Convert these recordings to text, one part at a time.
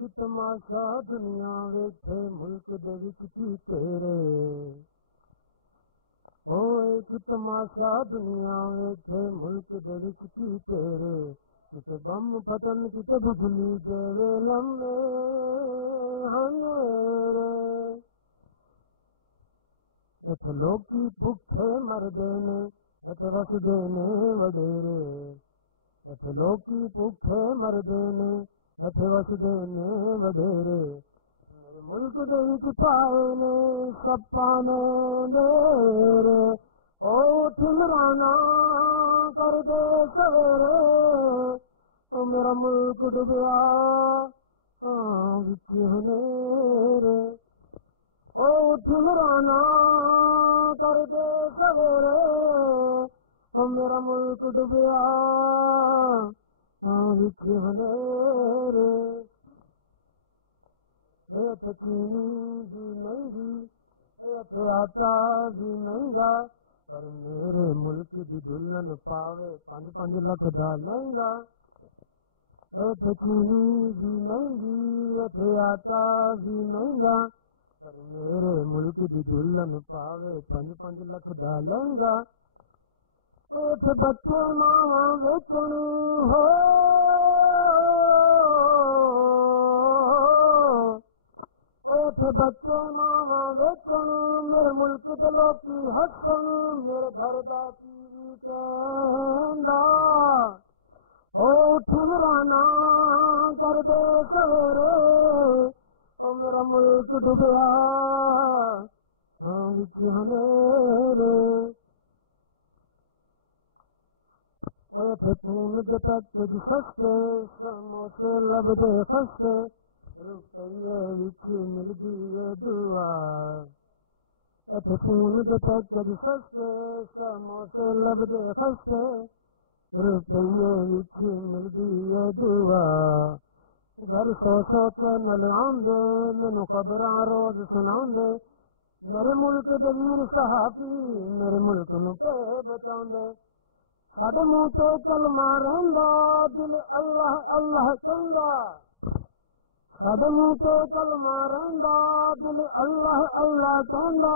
एक तमाशा दुनिया वेखे मुल्क दे विच की तेरे। ओ एक तमाशा दुनिया वेखे मुल्क दे विच की तेरे। किते बम फटन किते बिजली देवे लम्बे हनेरे। इत्थे लोकी भुखे मरदे ने इत्थे वसदे ने वडेरे। इत्थे लोकी भुखे मरदे ने इत्थे वसदे ने वडेरे। मेरे मुल्क दे विच पाए ने सप्पां ने डेरे। ओ ठिमराना कर दे सवेरे। ओ मेरा मुल्क डुबिया विच हनेरे। ओ ठिमराना कर दे सवेरे। ओ मेरा मुल्क डुबिया विच हनेरे। इत्थे चीनी भी महंगी इत्थे आटा भी महंगा। पर मेरे मुल्क दी दुल्हन पावे 5-5 लाख दा लहंगा। इत्थे चीनी भी महंगी इत्थे आटा भी महंगा। पर मेरे मुल्क दी दुल्हन पावे 5-5 लाख दा लहंगा। इत्थे बच्चे मावां वेचण हो। इत्थे बच्चे मावां वेचण मेरे मुल्क दे लोकी हसन। मेरे घर दा टीवी कहंदा ओ ठिमराना कर दे सवेरे। ओ मेरा मुल्क डुबिया विच हनेरे। इत्थे खून दे पैकेज सस्ते समोसे लभदे खस्ते। रुपये विच मिलदी है दुआ। इत्थे खून दे पैकेज सस्ते समोसे लभदे खस्ते। रुपये विच मिलदी है दुआ। घर 100 चैनल आंदे मैनू खबरां रोज सुनांदे। मेरे मुल्क दे वीर सहाफी मेरे मुल्क नूं पे बचांदे। साडे मुंह ते कलमा रहिंदा दिल अल्लाह अल्लाह कहंदा। साडे मुंह ते कलमा रहिंदा दिल अल्लाह अल्लाह कहंदा।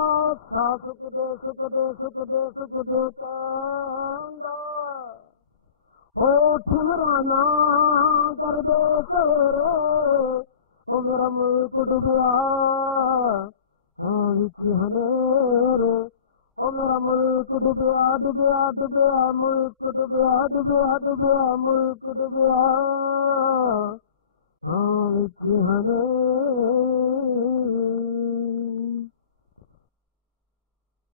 सुख दे सुख दे सुख दे सुख दे कहंदा। हो ठिमराना कर दे सवेरे। ओ मेरा मुल्क डुबिया विच हनेरे। ओ मेरा मुल्क डुबिया डुबिया डुबिया मुल्क डुबिया डुबिया डुबिया मुल्क डुबिया विच हनेरे।